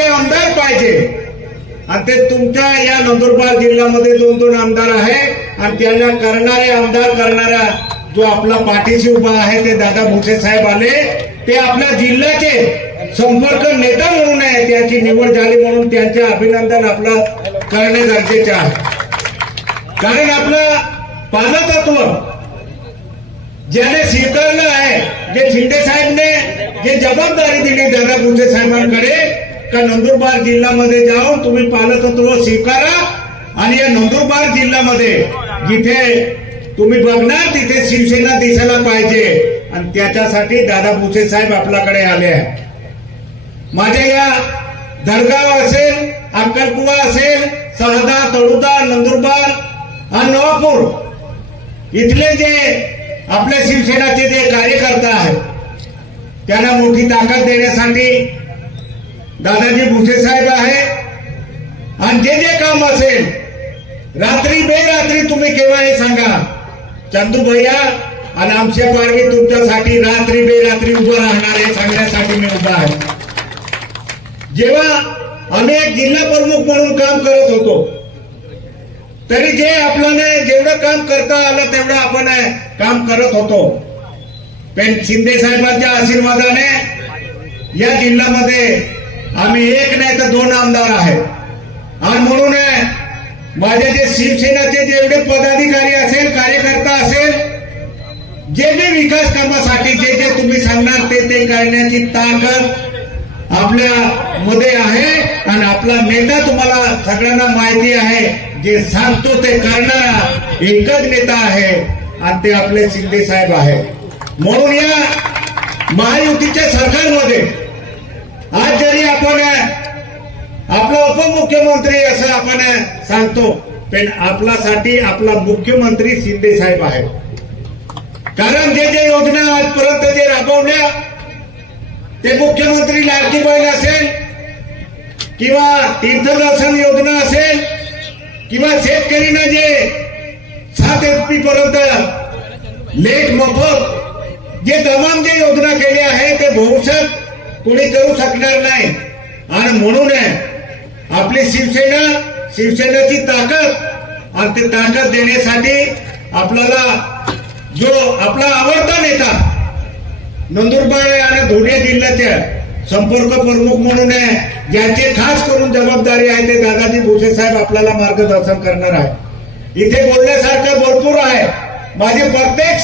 आमचे आमदार पाहिजे. आणि ते तुमच्या या नंदुरबार जिल्ह्यामध्ये दोन दोन आमदार आहे. आणि त्यांना करणारे आमदार करणारा जो आपला पाठीशी उभा आहे ते दादा भुसे साहेब आले. ते आपल्या जिल्ह्याचे संपर्क नेता म्हणून आहे. त्याची निवड झाली म्हणून त्यांचे अभिनंदन आपलं करणे गरजेचे आहे. कारण आपलं पालकत्व ज्याने स्वीकारलं आहे जे शिंदे साहेबने जे जबाबदारी दिली दादा भुसे साहेबांकडे का नंदुरबार जिल्ह्यामध्ये जाऊन तुम्ही पालकत्व स्वीकारा आणि या नंदुरबार जिल्ह्यामध्ये जिथे तुम्ही बघणार तिथे शिवसेना दिसायला पाहिजे. आणि त्याच्यासाठी दादा भुसे साहेब आपल्याकडे आले आहे माझ्या या धडगाव असेल अक्कलकुवा असेल सहदा तळुदा नंदुरबार आणि नवापूर इथले जे आपल्या शिवसेनाचे जे कार्यकर्ता आहेत त्यांना मोठी ताकद देण्यासाठी दादाजी भुसे साहेब आहे. आणि जे जे काम असेल रात्री बेरात्री तुम्ही केव्हा हे सांगा. चंदू भैया आणि आमच्या पारवी तुमच्यासाठी रात्री बेरात्री उभं राहणार हे सांगण्यासाठी मी उभा आहे. जेव्हा आम्ही एक जिल्हा प्रमुख म्हणून काम करत होतो तरी जे आपल्याला जेवढं काम करता आलं तेवढं आपण काम करत होतो. पण शिंदे साहेबांच्या आशीर्वादाने या जिल्ह्यामध्ये आम्ही एक नाही तर दोन आमदार आहेत. आणि म्हणून माझे जे शिवसेनाचे जेवढे पदाधिकारी असेल कार्यकर्ता असेल जे जे विकास कामासाठी जे जे तुम्ही सांगणार ते ते करण्याची ताकद आपल्या मध्ये आहे आणि आपला नेता तुम्हाला सगळ्यांना माहिती आहे. जे सांगतो ते करणारा एकच नेता आहे आणि ते आपले शिंदे साहेब आहे म्हणून या महायुतीच्या सरकारमध्ये मुख्यमंत्री उपमुख्यमंत्री असं आपण सांगतो. पण आपल्यासाठी आपला मुख्यमंत्री शिंदे साहेब आहे कारण जे जे योजना आजपर्यंत जे राबवल्या ते मुख्यमंत्री लाडकी बहीण असेल किंवा तीर्थदर्शन योजना असेल किंवा शेतकरीनं जे सात एच पर्यंत लेट मोफत जे तमाम जे योजना केली आहे ते भविष्यात कोणी करू शकणार नाही. आणि म्हणून आपली शिवसेना शिवसेनेची ताकद आणि ती ताकद देण्यासाठी आपल्याला जो आपला आवडता नेता नंदुरबार आणि धुळे जिल्ह्याच्या संपर्क प्रमुख म्हणून आहे ज्यांचे खास करून जबाबदारी आहे ते दादाजी भुसे साहेब आपल्याला मार्गदर्शन करणार आहे. इथे बोलण्यासारखं भरपूर आहे. माझे प्रत्येक